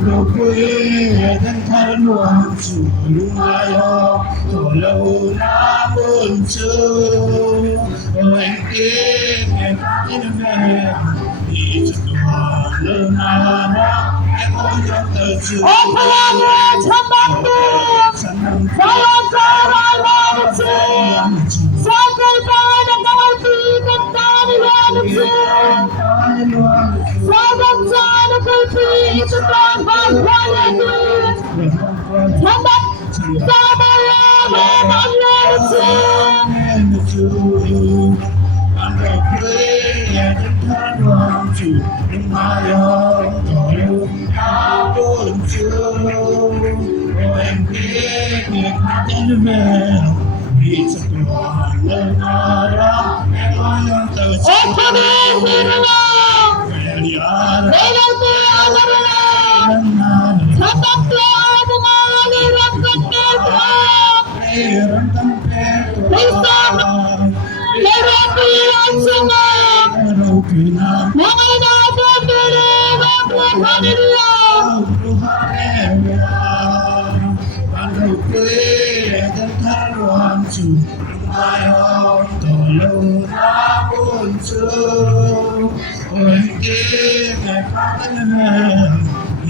dan karuan sulumayo tolaw na bunso oengke inve 이주도 나나 에고연터주 어파양의 천막도 사랑사랑하는지 사글바는 갈빛 땅이라는지 사랑사는 불빛 땅방방에는 천막 사마야만 알려는지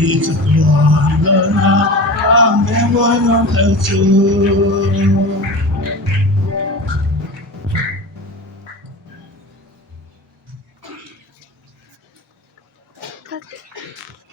It's a